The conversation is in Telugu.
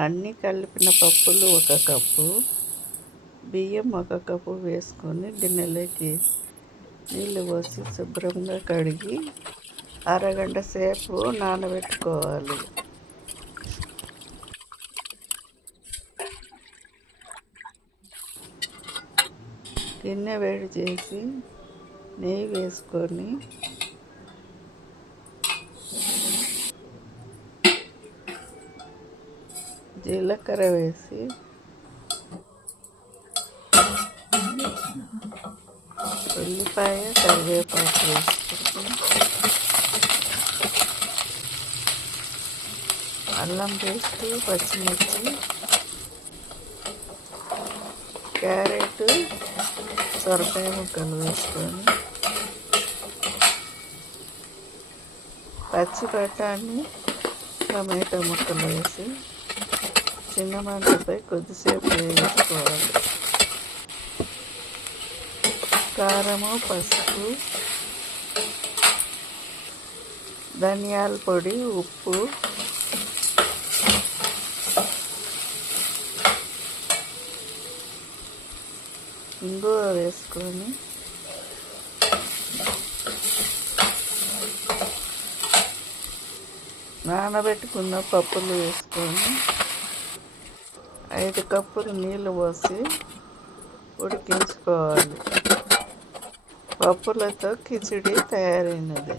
అన్నీ కలిపిన పప్పులు 1 కప్పు, బియ్యం 1 కప్పు వేసుకొని గిన్నెలోకి నీళ్ళు పోసి శుభ్రంగా కడిగి అరగంట సేపు నానబెట్టుకోవాలి. గిన్నె వేడి చేసి నెయ్యి వేసుకొని జీలకర్ర వేసి ఉల్లిపాయ కరివేపాకు వేసుకొని అల్లం పేస్ట్, పచ్చిమిర్చి, క్యారెట్, సొరకాయ ముక్కలు వేసుకొని పచ్చి బఠానీ, టమాటా ముక్కలు వేసి చిన్న మంటపై కొద్దిసేపు వేయించుకోవాలి. కారము, పసుపు, ధనియాల పొడి, ఉప్పు, ఇంగువ వేసుకొని నానబెట్టుకున్న పప్పులు వేసుకొని 5 కప్పులు నీళ్ళు పోసి ఉడికించుకోవాలి. పప్పులతో కిచిడి తయారైనది.